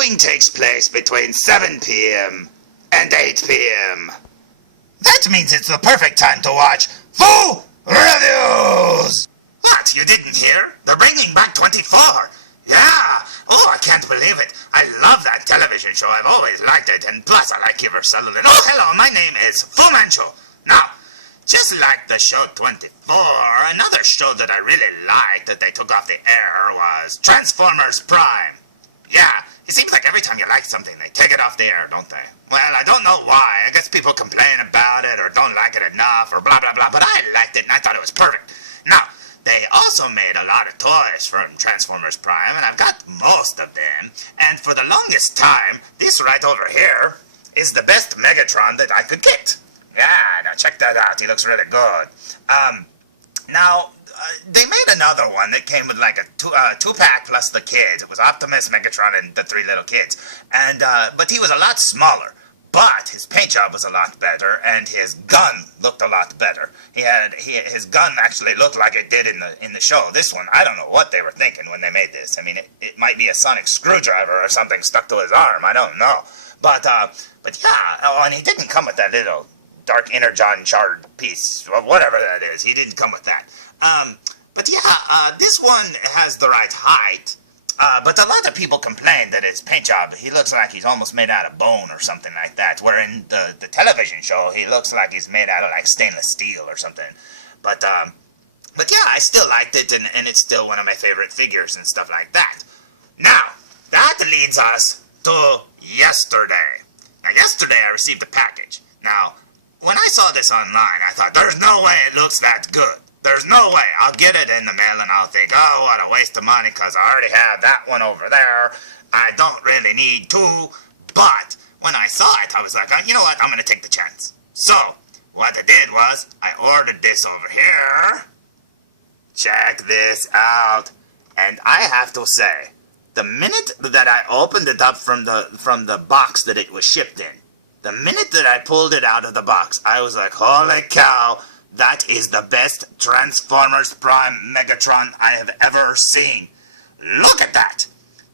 viewing takes place between 7 p.m. and 8 p.m. That means it's the perfect time to watch Full Reviews! What, you didn't hear? They're bringing back 24! Yeah! Oh, I can't believe it. I love that television show. I've always liked it, and plus I like Kiefer Sutherland. Oh, hello, my name is Fu Manchu. Now, just like the show 24, another show that I really liked that they took off the air was Transformers Prime. Yeah, it seems like every time you like something, they take it off the air, don't they? Well, I don't know why. I guess people complain about it or don't like it enough or blah, blah, blah, but I liked it and I thought it was perfect. Now, they also made a lot of toys from Transformers Prime, and I've got most of them, and for the longest time, this right over here is the best Megatron that I could get. Yeah, now check that out. He looks really good. They made another one that came with like a two-pack plus the kids. It was Optimus, Megatron, and the 3 little kids. And but he was a lot smaller. But his paint job was a lot better, and his gun looked a lot better. His gun actually looked like it did in the show. This one, I don't know what they were thinking when they made this. I mean, it might be a sonic screwdriver or something stuck to his arm. I don't know. But yeah. Oh, and he didn't come with that little dark energon shard piece, or whatever that is. He didn't come with that. But yeah, this one has the right height. But a lot of people complain that his paint job, he looks like he's almost made out of bone or something like that. Where in the television show, he looks like he's made out of like stainless steel or something. But yeah, I still liked it, and it's still one of my favorite figures and stuff like that. Now, that leads us to yesterday. Now, yesterday I received a package. Now, when I saw this online, I thought, there's no way it looks that good. There's no way. I'll get it in the mail and I'll think, oh, what a waste of money because I already have that one over there. I don't really need 2. But when I saw it, I was like, you know what? I'm going to take the chance. So what I did was I ordered this over here. Check this out. And I have to say, the minute that I opened it up from the box that it was shipped in, the minute that I pulled it out of the box, I was like, holy cow. That is the best Transformers Prime Megatron I have ever seen. Look at that!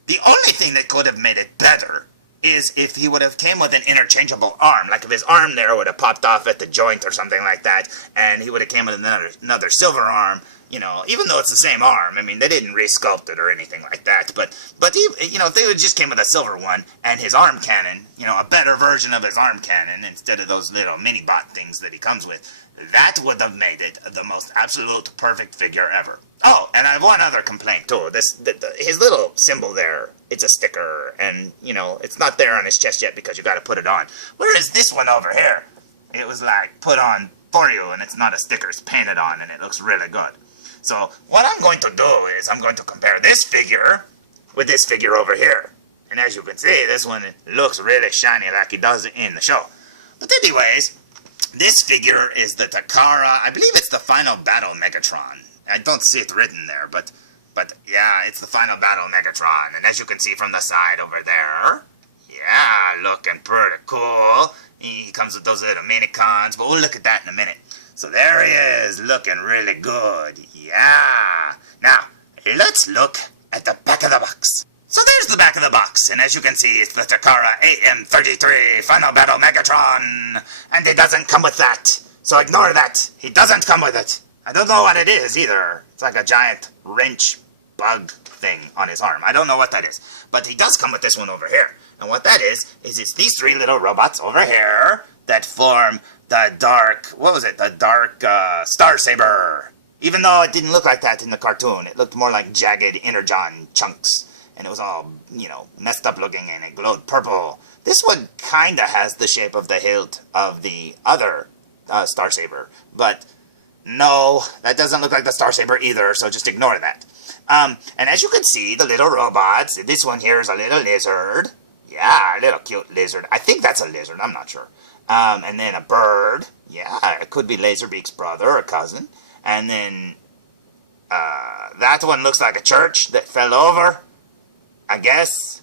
The only thing that could have made it better is if he would have came with an interchangeable arm. Like if his arm there would have popped off at the joint or something like that, and he would have came with another silver arm, you know, even though it's the same arm. I mean, they didn't re-sculpt it or anything like that, but you know, if they would just came with a silver one and his arm cannon, you know, a better version of his arm cannon instead of those little mini-bot things that he comes with, that would have made it the most absolute perfect figure ever. Oh, and I have one other complaint too. His little symbol there, it's a sticker, and you know, it's not there on his chest yet because you got to put it on. Whereas this one over here, it was like put on for you, and it's not a sticker, it's painted on, and it looks really good. So what I'm going to do is I'm going to compare this figure with this figure over here. And as you can see, this one looks really shiny like it does in the show. But anyways, this figure is the Takara, I believe it's the Final Battle Megatron. I don't see it written there, but yeah, it's the Final Battle Megatron. And as you can see from the side over there, yeah, looking pretty cool. He comes with those little mini-cons, but we'll look at that in a minute. So there he is, looking really good. Yeah. Now, let's look at the back of the box. So there's the back of the box, and as you can see, it's the Takara AM33 Final Battle Megatron, and it doesn't come with that. So ignore that. He doesn't come with it. I don't know what it is either. It's like a giant wrench bug thing on his arm. I don't know what that is. But he does come with this one over here. And what that is it's these 3 little robots over here that form the dark, the dark Star Saber. Even though it didn't look like that in the cartoon, it looked more like jagged energon chunks. And it was all, you know, messed up looking, and it glowed purple. This one kinda has the shape of the hilt of the other Star Saber. But no, that doesn't look like the Star Saber either, so just ignore that. And as you can see, the little robots, this one here is a little lizard. Yeah, a little cute lizard. I think that's a lizard, I'm not sure. And then a bird. Yeah, it could be Laserbeak's brother or cousin. And then that one looks like a church that fell over, I guess.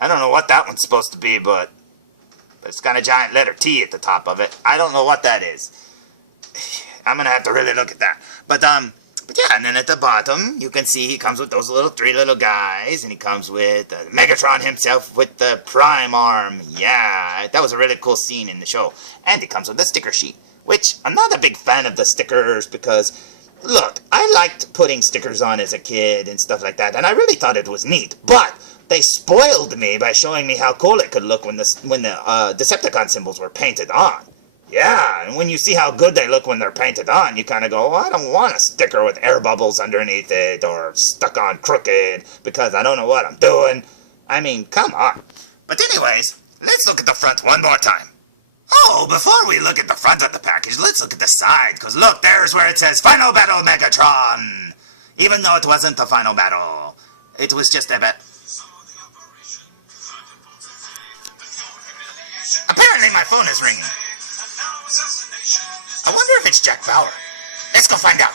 I don't know what that one's supposed to be, but it's got a giant letter T at the top of it. I don't know what that is. I'm gonna have to really look at that. But But yeah, and then at the bottom, you can see he comes with those three little guys, and he comes with Megatron himself with the Prime arm. Yeah, that was a really cool scene in the show. And it comes with a sticker sheet, which I'm not a big fan of the stickers because, look, I liked putting stickers on as a kid and stuff like that, and I really thought it was neat, but they spoiled me by showing me how cool it could look when the Decepticon symbols were painted on. Yeah, and when you see how good they look when they're painted on, you kind of go, oh, I don't want a sticker with air bubbles underneath it or stuck on crooked because I don't know what I'm doing. I mean, come on. But anyways, let's look at the front one more time. Oh, before we look at the front of the package, let's look at the side, because look, there's where it says Final Battle Megatron. Even though it wasn't the final battle, it was just a bit. Apparently my phone is ringing. I wonder if it's Jack Bauer. Let's go find out.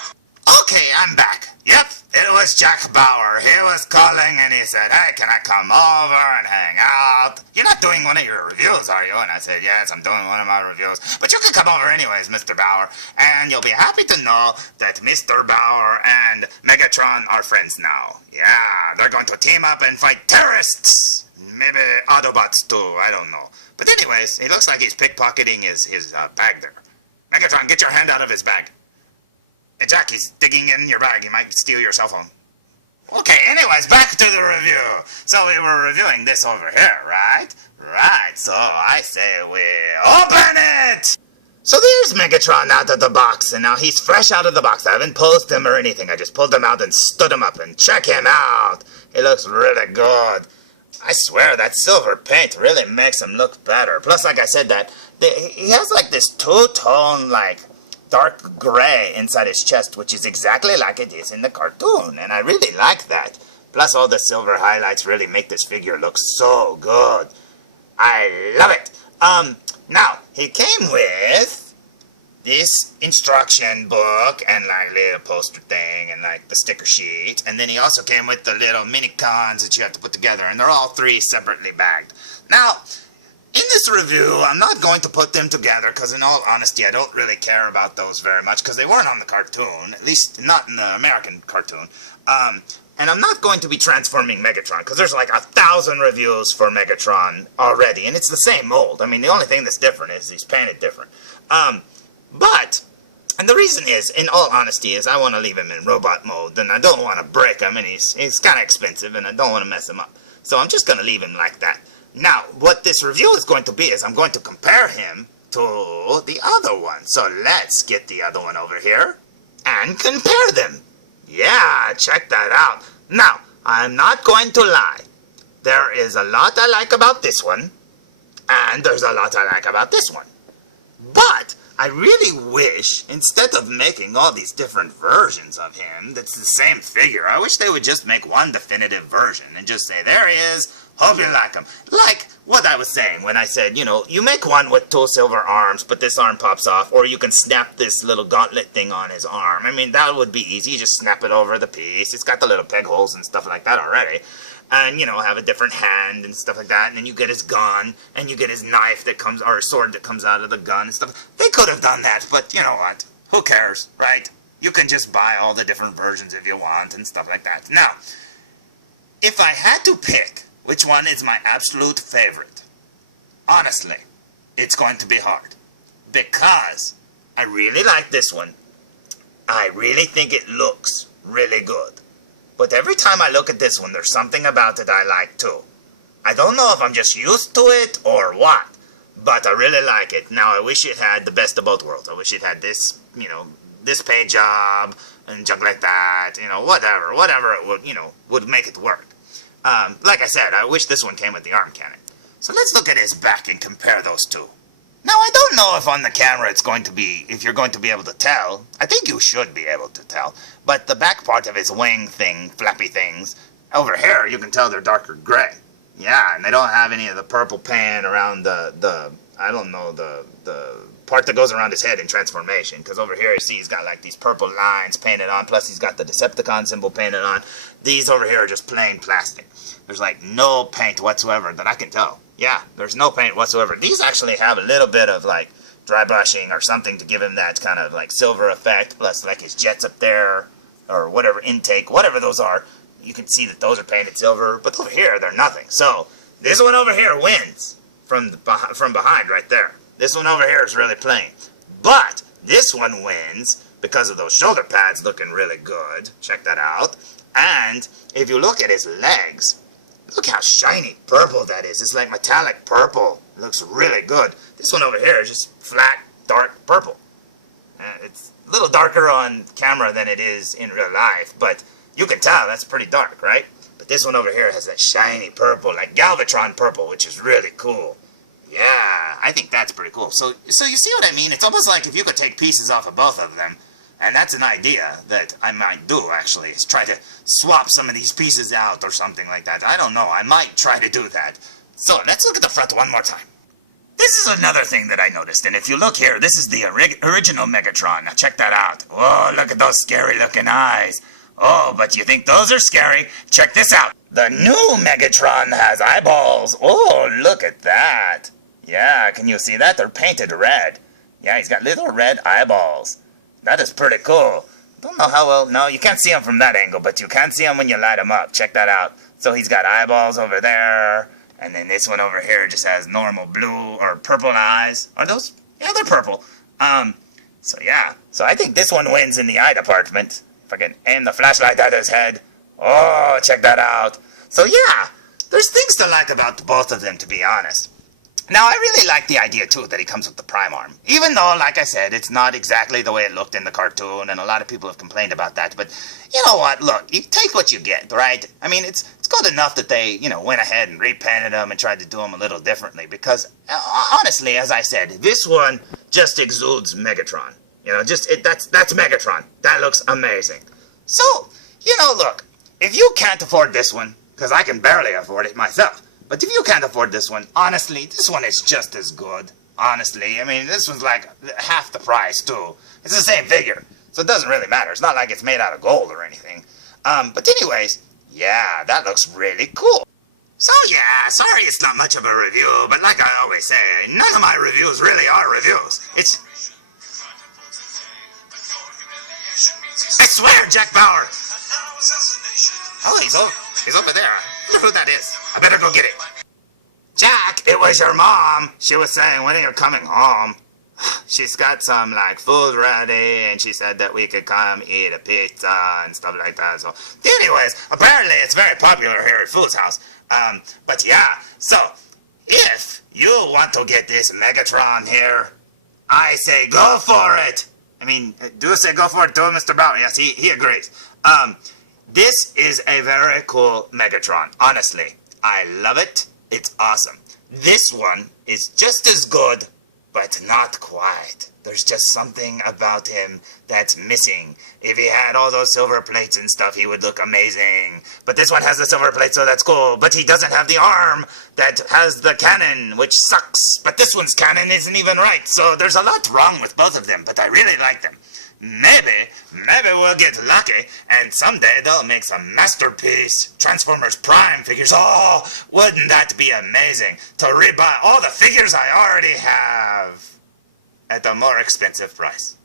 Okay, I'm back. Yep, it was Jack Bauer. He was calling and he said, hey, can I come over and hang out? You're not doing one of your reviews, are you? And I said, yes, I'm doing one of my reviews. But you can come over anyways, Mr. Bauer. And you'll be happy to know that Mr. Bauer and Megatron are friends now. Yeah, they're going to team up and fight terrorists. Maybe Autobots too, I don't know. But anyways, it looks like he's pickpocketing his bag there. Megatron, get your hand out of his bag. Hey, Jack, he's digging in your bag. He might steal your cell phone. Okay, anyways, back to the review. So we were reviewing this over here, right? Right, so I say we open it! So there's Megatron out of the box, and now he's fresh out of the box. I haven't posed him or anything. I just pulled him out and stood him up, and check him out. He looks really good. I swear that silver paint really makes him look better. Plus, like I said, he has like this two-tone, like, dark gray inside his chest, which is exactly like it is in the cartoon, and I really like that. Plus, all the silver highlights really make this figure look so good. I love it. Now, he came with this instruction book and like little poster thing and like the sticker sheet, and then he also came with the little mini cons that you have to put together, and they're all three separately bagged. Now, in this review, I'm not going to put them together because in all honesty, I don't really care about those very much because they weren't on the cartoon, at least not in the American cartoon. And I'm not going to be transforming Megatron because there's like 1,000 reviews for Megatron already, and it's the same mold. I mean, the only thing that's different is he's painted different. And the reason is, in all honesty, is I want to leave him in robot mode, and I don't want to break him, and he's kind of expensive, and I don't want to mess him up. So I'm just going to leave him like that. Now, what this review is going to be is I'm going to compare him to the other one. So let's get the other one over here and compare them. Yeah, check that out. Now, I'm not going to lie. There is a lot I like about this one, and there's a lot I like about this one. But I really wish, instead of making all these different versions of him that's the same figure, I wish they would just make one definitive version and just say, there he is, hope you like him. Like what I was saying when I said, you know, you make one with two silver arms, but this arm pops off, or you can snap this little gauntlet thing on his arm. I mean, that would be easy. You just snap it over the piece. It's got the little peg holes and stuff like that already. And, you know, have a different hand and stuff like that. And then you get his gun, and you get his knife that comes, or a sword that comes out of the gun and stuff. They could have done that, but you know what? Who cares, right? You can just buy all the different versions if you want and stuff like that. Now, if I had to pick which one is my absolute favorite, honestly, it's going to be hard. Because I really like this one. I really think it looks really good. But every time I look at this one, there's something about it I like too. I don't know if I'm just used to it or what, but I really like it. Now, I wish it had the best of both worlds. I wish it had this, you know, this paint job and junk like that, you know, whatever it would, you know, would make it work. Like I said, I wish this one came with the arm cannon. So let's look at his back and compare those two. Now, I don't know if on the camera it's going to be, if you're going to be able to tell. I think you should be able to tell. But the back part of his wing thing, flappy things, over here you can tell they're darker gray. Yeah, and they don't have any of the purple paint around the I don't know, the part that goes around his head in transformation. Because over here you see he's got like these purple lines painted on, plus he's got the Decepticon symbol painted on. These over here are just plain plastic. There's like no paint whatsoever that I can tell. Yeah, there's no paint whatsoever. These actually have a little bit of like dry brushing or something to give him that kind of like silver effect, plus like his jets up there. or whatever intake, whatever those are. You can see that those are painted silver, but over here they're nothing. So this one over here wins from behind right there. This one over here is really plain, but this one wins because of those shoulder pads looking really good. Check that out. And if you look at his legs, look how shiny purple that is. It's like metallic purple. It looks really good. This one over here is just flat, dark purple. It's a little darker on camera than it is in real life, but you can tell that's pretty dark, right? But this one over here has that shiny purple, like Galvatron purple, which is really cool. Yeah, I think that's pretty cool. So you see what I mean? It's almost like if you could take pieces off of both of them, and that's an idea that I might do, actually, is try to swap some of these pieces out or something like that. I don't know. I might try to do that. So let's look at the front one more time. This is another thing that I noticed, and if you look here, this is the original Megatron. Now check that out. Oh, look at those scary-looking eyes. Oh, but you think those are scary? Check this out. The new Megatron has eyeballs. Oh, look at that. Yeah, can you see that? They're painted red. Yeah, he's got little red eyeballs. That is pretty cool. Don't know how well... No, you can't see him from that angle, but you can see him when you light him up. Check that out. So he's got eyeballs over there, and then this one over here just has normal blue or purple eyes. Are those? Yeah, they're purple. So yeah. So I think this one wins in the eye department. If I can aim the flashlight at his head. Oh, check that out. So yeah, there's things to like about both of them, to be honest. Now, I really like the idea, too, that he comes with the prime arm. Even though, like I said, it's not exactly the way it looked in the cartoon, and a lot of people have complained about that. But you know what? Look, you take what you get, right? I mean, it's good enough that they, went ahead and repainted them and tried to do them a little differently. Because, honestly, as I said, this one just exudes Megatron. That's Megatron. That looks amazing. So, look, if you can't afford this one, because I can barely afford it myself, but if you can't afford this one, honestly, this one is just as good. Honestly, I mean, this one's like half the price, too. It's the same figure, so it doesn't really matter. It's not like it's made out of gold or anything. But anyways, yeah, that looks really cool. So yeah, sorry it's not much of a review, but like I always say, none of my reviews really are reviews. I swear, Jack Bauer! Oh, he's over there. I wonder who that is. I better go get it. Jack, it was your mom. She was saying, when are you coming home? She's got some, food ready, and she said that we could come eat a pizza and stuff like that. So, anyways, apparently it's very popular here at Food's house. But yeah, so, if you want to get this Megatron here, I say go for it. I mean, do you say go for it too, Mr. Brown? Yes, he agrees. This is a very cool Megatron, honestly. I love it. It's awesome. This one is just as good, but not quite. There's just something about him that's missing. If he had all those silver plates and stuff, he would look amazing. But this one has the silver plate, so that's cool. But he doesn't have the arm that has the cannon, which sucks. But this one's cannon isn't even right, so there's a lot wrong with both of them, but I really like them. Maybe we'll get lucky, and someday they'll make some masterpiece Transformers Prime figures. Oh, wouldn't that be amazing to rebuy all the figures I already have at a more expensive price.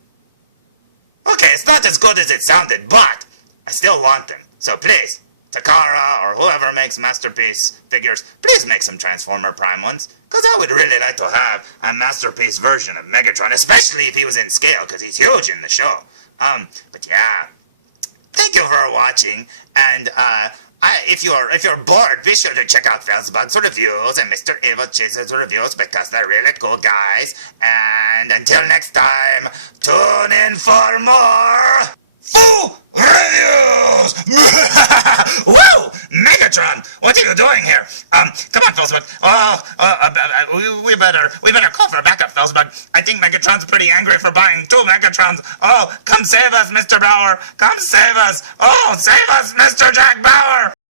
Okay, it's not as good as it sounded, but I still want them. So please, Takara or whoever makes masterpiece figures, please make some Transformer Prime ones. Because I would really like to have a masterpiece version of Megatron, especially if he was in scale, because he's huge in the show. But yeah, thank you for watching, and if you're bored, be sure to check out felzbug's reviews and Mr. Evilcheese's reviews, because they're really cool guys. And until next time, tune in for more Foo Reviews! Woo! Megatron! What are you doing here? Come on, felzbug. We better call for backup, felzbug. I think Megatron's pretty angry for buying 2 Megatrons. Oh, come save us, Mr. Bauer. Come save us. Oh, save us, Mr. Jack Bauer.